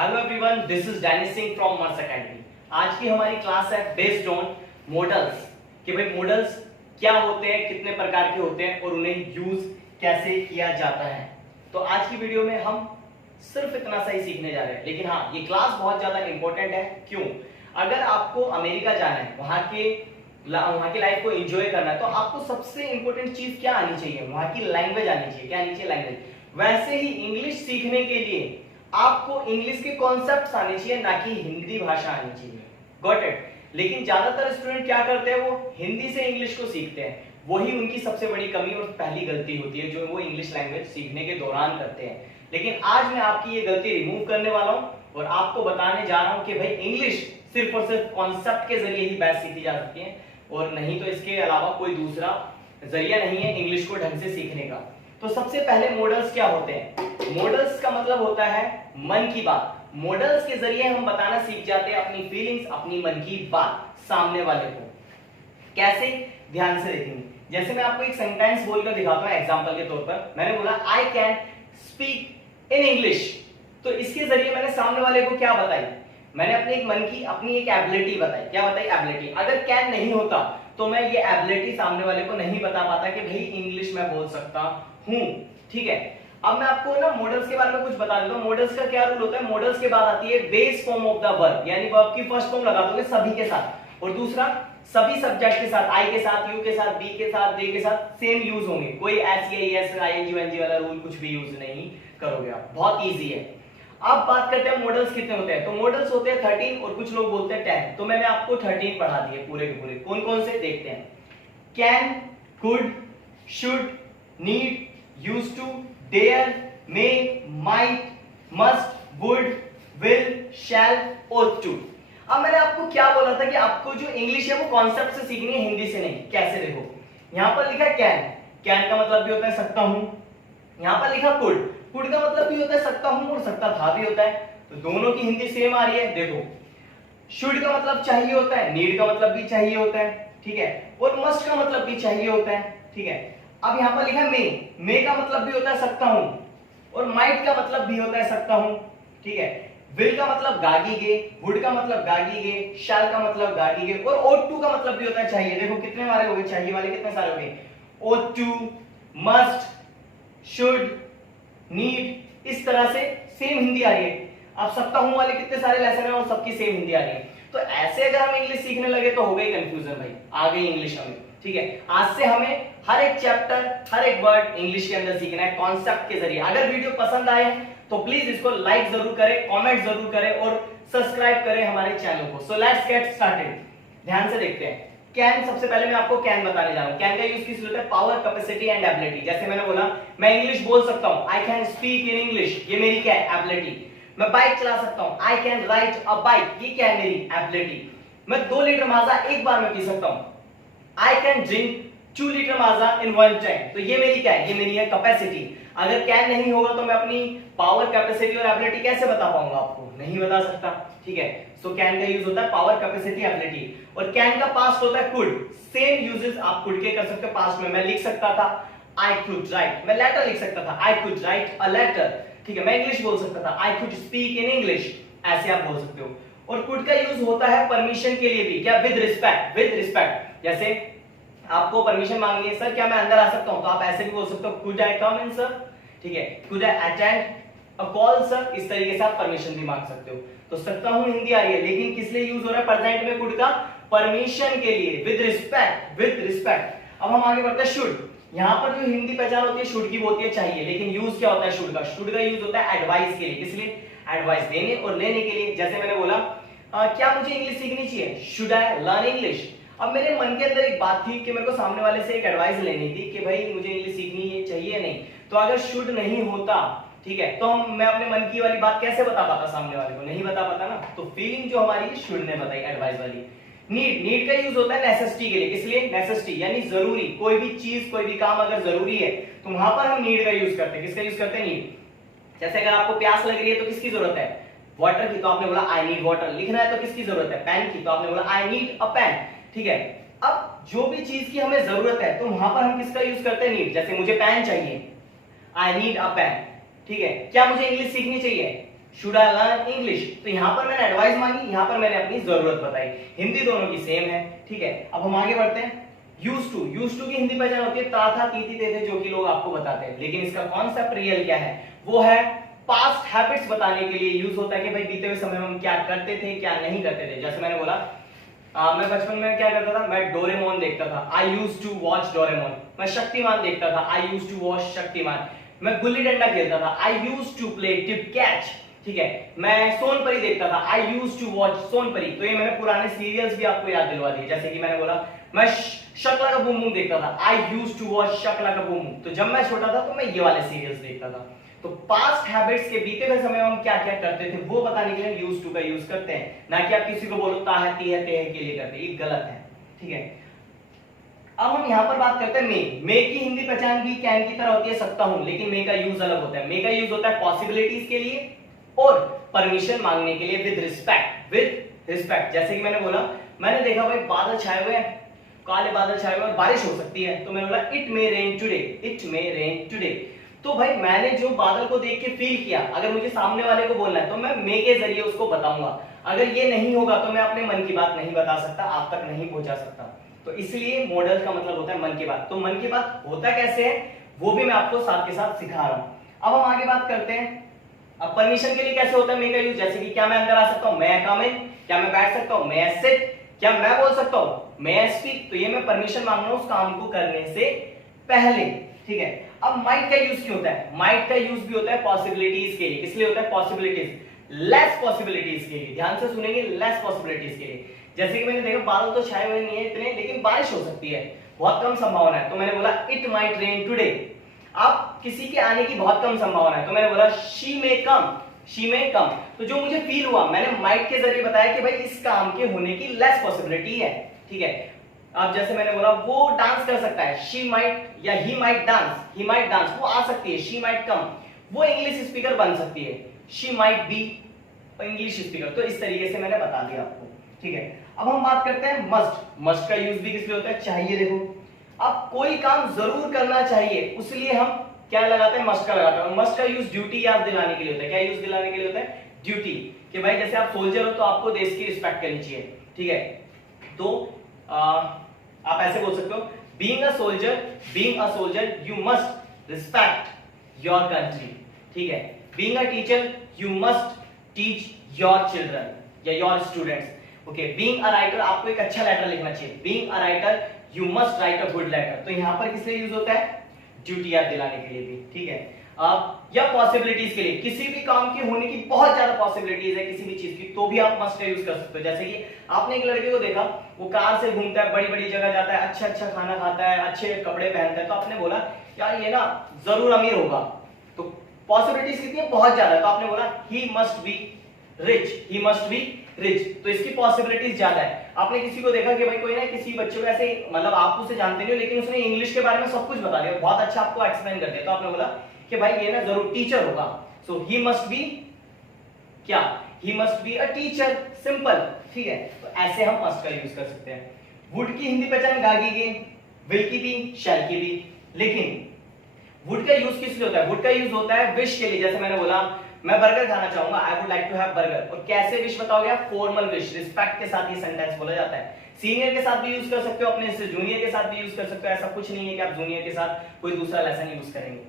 Hello everyone, this is Danish Singh from MERS academy. आज की हमारी क्लास है बेस्ड ऑन मॉडल्स कि भाई मॉडल्स क्या होते हैं, कितने प्रकार के होते हैं और उन्हें यूज कैसे किया जाता है। तो आज की वीडियो में हम सिर्फ इतना सा ही सीखने जा रहे हैं, लेकिन हाँ ये क्लास बहुत ज्यादा इंपॉर्टेंट है। क्यों? अगर आपको अमेरिका जाना है, वहां की लाइफ को एंजॉय करना है, तो आपको सबसे इंपॉर्टेंट चीज क्या आनी चाहिए? वहां की लैंग्वेज आनी चाहिए। क्या आनी चाहिए? लैंग्वेज। वैसे ही इंग्लिश सीखने के लिए आपको इंग्लिश के कॉन्सेप्ट्स आने चाहिए, ना कि हिंदी भाषा आनी चाहिए। Got it? लेकिन ज्यादातर स्टूडेंट क्या करते हैं, वो हिंदी से इंग्लिश को सीखते हैं। वही उनकी सबसे बड़ी कमी और पहली गलती होती है जो वो इंग्लिश लैंग्वेज सीखने के दौरान करते हैं। लेकिन आज मैं आपकी ये गलती रिमूव करने वाला हूं और आपको बताने जा रहा हूं कि भाई इंग्लिश सिर्फ और सिर्फ कॉन्सेप्ट के जरिए ही बेस्ट सीखी जा सकती है, और नहीं तो इसके अलावा कोई दूसरा जरिया नहीं है इंग्लिश को ढंग से सीखने का। तो सबसे पहले मॉडल्स क्या होते हैं? मॉडल्स का मतलब होता है मन की बात। मॉडल्स के जरिए हम बताना सीख जाते हैं अपनी फीलिंग्स, अपनी मन की बात सामने वाले को। कैसे? ध्यान से देखेंगे। जैसे मैं आपको एक सेंटेंस बोलकर दिखाता हूं एग्जांपल के तौर पर। मैंने बोला I can speak in English, तो इसके जरिए मैंने सामने वाले को क्या बताई? मैंने अपने एक मन की अपनी एक एबिलिटी बताई। क्या बताई? एबिलिटी। अगर कैन नहीं होता तो मैं ये एबिलिटी सामने वाले को नहीं बता पाता कि भाई इंग्लिश मैं बोल सकता हूं। ठीक है, अब मैं आपको ना मॉडल्स के बारे में कुछ बता देता हूं। मॉडल्स का क्या रूल होता है? मॉडल्स के बाद आती है base form of the verb, यानी वर्ब की फर्स्ट फॉर्म लगा दोगे सभी के साथ, और दूसरा सभी सब्जेक्ट के साथ, आई के साथ, यू के साथ, बी के साथ, दे के साथ सेम यूज होंगे। कोई एस या एस आईएनजी एनजी वाला रूल कुछ भी यूज नहीं करोगे आप। बहुत इजी है। अब बात करते हैं मॉडल्स कितने होते हैं। तो मॉडल्स होते हैं 13 और कुछ लोग बोलते हैं 10। तो मैंने आपको 13 पढ़ा दिए पूरे के पूरे। कौन कौन से देखते हैं? Can, could, should, need, used to, dare, may, might, must, would, will, shall, ought to। अब मैंने आपको क्या बोला था कि आपको जो इंग्लिश है वो कॉन्सेप्ट से सीखनी है, हिंदी से नहीं। कैसे? देखो, यहां पर लिखा कैन। कैन का मतलब भी होता है सकता हूं। यहां पर लिखा कुड। कुड का मतलब भी होता है सकता हूं और सकता था भी होता है। तो दोनों की हिंदी सेम आ रही है। देखो, शुड का मतलब चाहिए होता है, नीड का मतलब भी चाहिए होता है, ठीक है, और मस्ट का मतलब भी चाहिए होता है, ठीक है। अब यहां पर लिखा मे का मतलब भी होता है सकता हूं, और माइट का मतलब भी होता है सकता हूं, ठीक है। विल का मतलब गागीगे, वुड का मतलब गागीगे, शैल का मतलब गागीगे, और ought to का मतलब भी होता है चाहिए। देखो कितने वाले हो गए चाहिए वाले, कितने सारे हो गए? ought to, must, should, need। इस तरह से सेम हिंदी आ रही है। अब सकता हूं वाले कितने सारे लेसन है और सबकी सेम हिंदी आ रही है। तो ऐसे अगर हम इंग्लिश सीखने लगे तो हो गई कंफ्यूजन भाई, आ गई इंग्लिश हमें। ठीक है, आज से हमें हर एक चैप्टर, हर एक वर्ड इंग्लिश के अंदर सीखना है कॉन्सेप्ट के जरिए। अगर वीडियो पसंद आए तो प्लीज इसको लाइक जरूर करें, कमेंट जरूर करें और सब्सक्राइब करें हमारे चैनल को। So let's get started. ध्यान से देखते हैं। कैन, सबसे पहले मैं आपको कैन बताने जा रहा हूं। कैन का यूज किस होता है? Power, capacity and ability. जैसे मैंने बोला मैं इंग्लिश बोल सकता हूं, I can speak in English, ये मेरी क्या है? एबिलिटी। मैं बाइक चला सकता हूं, I can ride a bike, ये क्या है? मेरी एबिलिटी। मैं 2 लीटर माजा एक बार में पी सकता हूं, I can drink 2 litre Maaza in one time, तो ये मेरी क्या है? ये मेरी है कैपेसिटी। अगर कैन नहीं होगा तो मैं अपनी पावर, कैपेसिटी और एबिलिटी कैसे बता पाऊंगा? आपको नहीं बता सकता। ठीक है, सो कैन का यूज होता है पावर, कैपेसिटी, एबिलिटी। और कैन का पास्ट होता है कुड। सेम यूजेस आप कुड के कर सकते हो पास्ट में। मैं लिख सकता था आई कुड राइट, मैं लेटर लिख सकता था I could write a letter. ठीक है, मैं इंग्लिश बोल सकता था I could speak in English, ऐसे आप बोल सकते हो। और कुड का यूज होता है परमिशन के लिए भी। क्या? With respect. विद रिस्पेक्ट, जैसे आपको परमिशन मांगनी है, सर क्या मैं अंदर आ सकता हूं, तो आप ऐसे भी बोल सकते हो could I come in sir. ठीक है, could I attend a call sir, इस तरीके से आप परमिशन भी मांग सकते हो। तो सकता हूं हिंदी आ रही है, लेकिन किस लिए यूज हो रहा है प्रेजेंट में कुड का? परमिशन के लिए, विद रिस्पेक्ट, विद रिस्पेक्ट। अब हम आगे बढ़ते हैं शुड। यहां पर जो हिंदी पहचान होती है शुड की वो होती है चाहिए, लेकिन यूज क्या होता है शुड का? शुड का यूज होता है एडवाइस के लिए। किस लिए? एडवाइस देने और लेने के लिए। जैसे मैंने बोला क्या मुझे इंग्लिश सीखनी चाहिए? Should I learn English? अब मेरे मन के अंदर एक बात थी कि मेरे को सामने वाले से एक एडवाइस लेनी थी कि भाई मुझे इंग्लिश सीखनी चाहिए या नहीं। तो अगर शुड नहीं होता, ठीक है, तो मैं अपने मन की वाली बात कैसे बता पाता सामने वाले को? नहीं बता पाता ना। तो फीलिंग जो हमारी शुड ने बताई एडवाइस वाली। नीड, नीड का यूज होता है नेसेसिटी के लिए। किस लिए? नेसेसिटी यानी जरूरी। कोई भी चीज, कोई भी काम अगर जरूरी है तो वहां पर हम नीड का यूज करते हैं। किसका यूज करते हैं? नीड। जैसे अगर आपको प्यास लग रही है तो किसकी जरूरत है? वाटर की, तो आपने बोला आई नीड वाटर। लिखना है तो किसकी जरूरत है? पेन की, तो आपने बोला आई नीड अ पेन। ठीक है, अब जो भी चीज की हमें जरूरत है तो वहां पर हम किसका यूज करते हैं? नीड। जैसे मुझे पेन चाहिए, आई नीड अ पेन। ठीक है, क्या मुझे इंग्लिश सीखनी चाहिए? Should I learn English? तो यहाँ पर मैंने एडवाइस मांगी, यहाँ पर मैंने अपनी जरूरत बताई। हिंदी दोनों की सेम है, ठीक है। अब हम आगे बढ़ते हैं। यूज टू की हिंदी पहचान होती है ता था ती थी ते थे, जो कि लोग आपको बताते हैं, लेकिन इसका कॉन्सेप्ट रियल क्या है, वो है पास्ट हैबिट्स बताने के लिए यूज होता है कि भाई बीते हुए समय में हम क्या करते थे क्या नहीं करते थे। जैसे मैंने बोला मैं बचपन में क्या करता था, मैं डोरेमोन देखता था, I use to watch Doraemon. मैं शक्तिमान देखता था, I use to watch Shaktimaan. मैं गुल्ली डंडा खेलता था, I use to play tip catch, ठीक है। मैं सोनपरी देखता था, I use to watch Sonpari. तो ये मैंने पुराने सीरियल्स भी आपको याद दिलवा दिए। जैसे कि मैंने बोला मैं शकला का बूम बूम देखता था, आई यूज टू वॉच शकला का बूम बूम। तो जब मैं छोटा था तो मैं ये वाले सीरियल्स देखता था। तो पास्ट हैबिट्स के बीते हुए समय में हम क्या क्या करते थे वो बताने के लिए यूज टू का यूज करते हैं, ना कि आप किसी को बोलो ता है ती है ते है के लिए करते हैं, ये गलत है, ठीक है। अब हम यहाँ पर बात करते हैं मे की हिंदी पहचान भी कैन की तरह होती है सकता हूं, लेकिन मे का यूज अलग होता है। मे का यूज होता है पॉसिबिलिटीज के लिए और परमिशन मांगने के लिए विद रिस्पेक्ट। जैसे कि मैंने बोला, मैंने देखा भाई बादल छाए हुए हैं, काले बादल छाए हुए और बारिश हो सकती है, तो मैंने बोला इट मे रेन टुडे। तो भाई मैंने जो बादल को देख के फील किया, अगर मुझे सामने वाले को बोलना है तो मैं मे के जरिए उसको बताऊंगा। अगर ये नहीं होगा तो मैं अपने मन की बात नहीं बता सकता, आप तक नहीं पहुंचा सकता। तो इसलिए मॉडल का मतलब होता है मन की बात। तो मन की बात होता कैसे है वो भी मैं आपको साथ के साथ सिखा रहा हूं। अब हम आगे बात करते हैं अब परमिशन के लिए कैसे होता है मे का यूज। जैसे कि क्या मैं अंदर आ सकता हूं, मैं कम इन, क्या मैं बैठ सकता हूं, मैं सिट, क्या मैं बोल सकता हूं, मैं स्पीक। तो ये मैं परमिशन मांग रहा हूं उस काम को करने से पहले, ठीक है। अब माइट का यूज क्यों होता है? माइट का यूज भी होता है पॉसिबिलिटीज के लिए। किस लिए होता है? पॉसिबिलिटीज, लेस पॉसिबिलिटीज के लिए। ध्यान से सुनेंगे, लेस पॉसिबिलिटीज के लिए। जैसे कि मैंने देखा बादल तो छाए हुए नहीं है इतने, लेकिन बारिश हो सकती है, बहुत कम संभावना है, तो मैंने बोला इट माइट रेन टुडे। अब किसी के आने की बहुत कम संभावना है, तो मैंने बोला शी मे कम। तो जो मुझे फील हुआ मैंने माइट के जरिए बताया कि भाई इस काम के होने की लेस पॉसिबिलिटी है, ठीक है। अब जैसे मैंने बोला वो डांस कर सकता है, शी माइट या ही माइट डांस, वो आ सकती है, शी माइट कम। वो इंग्लिश स्पीकर बन सकती है, she might be English speaker. तो इस तरीके से मैंने बता दिया आपको, ठीक है। अब हम बात करते हैं मस्ट का यूज भी किस लिए होता है? चाहिए। देखो अब कोई काम जरूर करना चाहिए, उसलिए हम क्या लगाते हैं? मस्ट का लगाते हैं। मस्ट का यूज ड्यूटी याद दिलाने के लिए होता है। क्या यूज दिलाने के लिए होता है? ड्यूटी, कि भाई जैसे आप सोल्जर हो तो आपको देश की रिस्पेक्ट करनी चाहिए, ठीक है। तो आप ऐसे बोल सकते हो, being a soldier you must respect your country, ठीक है। Being a teacher you must teach your children या your students, okay. Being a writer, आपको एक अच्छा लेटर लिखना चाहिए, being a writer you must write a good letter. तो यहां पर किस लिए यूज होता है? ड्यूटी याद दिलाने के लिए भी, ठीक है। या पॉसिबिलिटीज के लिए, किसी भी काम के होने की बहुत ज्यादा पॉसिबिलिटीज है किसी भी चीज की, तो भी आप मस्ट का यूज कर सकते हो। जैसे कि आपने एक लड़के को देखा, वो कार से घूमता है, बड़ी बड़ी जगह जाता है, अच्छा अच्छा खाना खाता है, अच्छे कपड़े पहनता है, तो आपने बोला यार ये ना जरूर अमीर होगा। तो पॉसिबिलिटीज कितनी है? बहुत ज्यादा। तो आपने बोला ही मस्ट बी रिच, तो इसकी पॉसिबिलिटीज ज्यादा है। आपने किसी को देखा कि भाई कोई ना किसी बच्चे को ऐसे, मतलब आप उसे जानते नहीं हो लेकिन उसने इंग्लिश के बारे में सब कुछ बता दिया, बहुत अच्छा आपको एक्सप्लेन कर दिया, तो आपने बोला कि भाई ये ना जरूर टीचर होगा। सो ही मस्ट बी क्या? He must be a teacher, simple, ठीक है। तो ऐसे हम मस्ट का यूज कर सकते हैं। वुड की हिंदी पहचान गागी की, विल की भी, शैल की भी। लेकिन वुड का यूज किस लिए होता है? वुड का यूज होता है विश के लिए। जैसे मैंने बोला मैं बर्गर खाना चाहूंगा, I would like to have burger. और कैसे विश बताओगे? फॉर्मल विश, रिस्पेक्ट के साथ ये सेंटेंस बोला जाता है। सीनियर के साथ भी यूज कर सकते हो, अपने से जूनियर के साथ भी यूज कर सकते हो। ऐसा कुछ नहीं है कि आप जूनियर के साथ कोई दूसरा लेसन यूज करेंगे,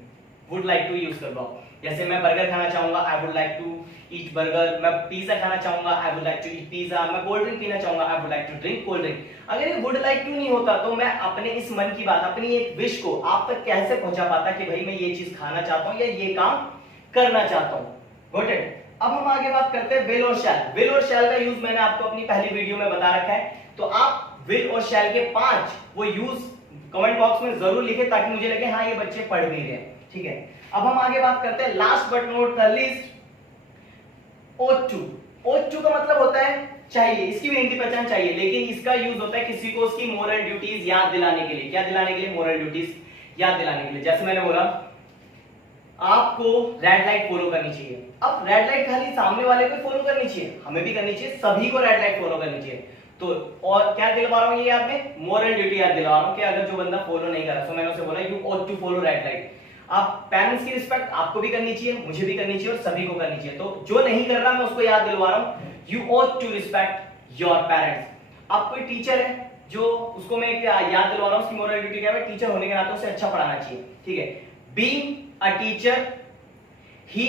वुड लाइक टू यूज कर लो। जैसे मैं बर्गर खाना चाहूंगा, I would like to eat burger. मैं पिज्जा खाना चाहूंगा, I would like to eat pizza. मैं कोल्ड ड्रिंक पीना चाहूंगा, I would like to drink cold drink. अगर ये वुड लाइक टू नहीं होता तो मैं अपने इस मन की बात, अपनी एक विश को आप तक कैसे पहुंचा पाता कि भाई मैं ये चीज खाना चाहता हूं या ये काम करना चाहता हूं। Got it? अब हम आगे बात करते हैं विल और शैल। विल और शैल का यूज मैंने आपको अपनी पहली वीडियो में बता रखा है, तो आप विल और शैल के 5 वो यूज कमेंट बॉक्स में जरूर लिखें ताकि मुझे लगे हाँ ये बच्चे पढ़ भी रहे हैं, ठीक है। अब हम आगे बात करते हैं last but not the least, ought to। ought to का मतलब होता है चाहिए, इसकी भी हिंदी पहचान चाहिए, लेकिन इसका यूज होता है किसी को उसकी मोरल ड्यूटीज याद दिलाने के लिए। क्या दिलाने के लिए? मोरल ड्यूटीज याद दिलाने के लिए। जैसे मैंने बोला आपको रेड लाइट फॉलो करनी चाहिए। अब रेड लाइट खाली सामने वाले को फॉलो करनी चाहिए, हमें भी करनी चाहिए, सभी को रेड लाइट फॉलो करनी चाहिए। तो और क्या दिलवा रहा हूं ये याद में? मोरल ड्यूटी याद दिलवा रहा हूं कि अगर जो बंदा फॉलो नहीं कर रहा, तो मैंने उसे बोला you ought to follow red light. आप पेरेंट्स की रिस्पेक्ट आपको भी करनी चाहिए, मुझे भी करनी चाहिए और सभी को करनी चाहिए। तो जो नहीं कर रहा मैं उसको याद दिलवा रहा हूं, you ought to respect your parents. आप कोई टीचर है जो उसको मैं याद दिलवा रहा हूं, उसकी मोरल ड्यूटी क्या है, टीचर होने के नाते उसे अच्छा पढ़ाना चाहिए, ठीक है। Being a teacher he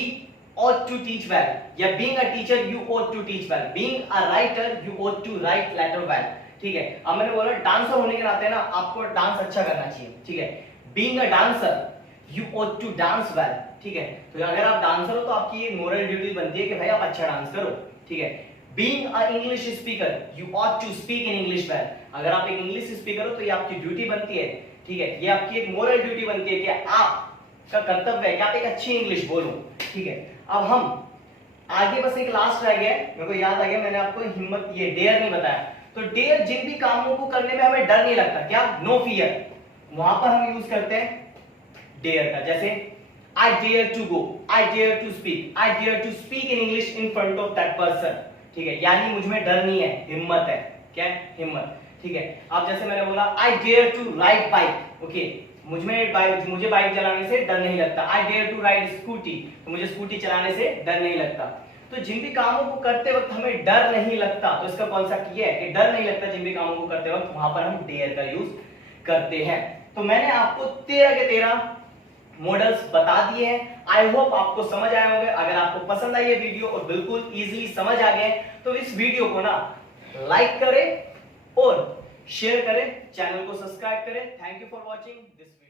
ought to teach well, या being a teacher you ought to teach well, being a writer you ought to write letter well, ठीक है। अब मैंने बोला डांसर होने के नाते ना आपको डांस अच्छा करना चाहिए, ठीक है। being a dancer you ought to dance well, ठीक है। तो अगर आप डांसर हो तो आपकी ये मोरल ड्यूटी बनती है कि भाई आप अच्छा डांस करो, ठीक है। being a English speaker you ought to speak in English well, अगर आप एक इंग्लिश स्पीकर हो तो ये आपकी ड्यूटी बनती है, ठीक है। ये आपकी एक मोरल ड्यूटी बनती है कि आपका कर्तव्य है कि आप एक अच्छी इंग्लिश बोलो, ठीक है। अब हम आगे बस एक लास्ट रह गया, मेरे को याद आ गया, मैंने आपको हिम्मत ये डेयर नहीं बताया। तो डेयर जिन भी कामों को करने में हमें डर नहीं लगता, क्या, नो फियर, वहां पर हम यूज करते हैं डेयर का। जैसे I dare to go, I dare to speak, I dare to speak in English in front of that person, ठीक है। यानी मुझ में डर नहीं है, हिम्मत है, क्या है, हिम्मत, ठीक है। अब जैसे मैंने बोला I dare to ride bike, okay, मुझे बाइक चलाने से डर नहीं लगता। I dare to ride scooty, तो मुझे स्कूटी चलाने से डर नहीं लगता। तो जिन भी कामों को करते वक्त हमें डर नहीं लगता, तो इसका कॉन्सेप्ट ये है कि डर नहीं लगता जिन भी कामों को करते वक्त, वहां पर हम डेयर का यूज करते हैं। तो मैंने आपको 13 के 13 मॉडल्स बता दिए हैं। आई होप आपको समझ आए होंगे। अगर आपको पसंद आई ये वीडियो और बिल्कुल इजीली समझ आ गए तो इस वीडियो को ना लाइक करें और शेयर करें, चैनल को सब्सक्राइब करें। Thank you for watching this.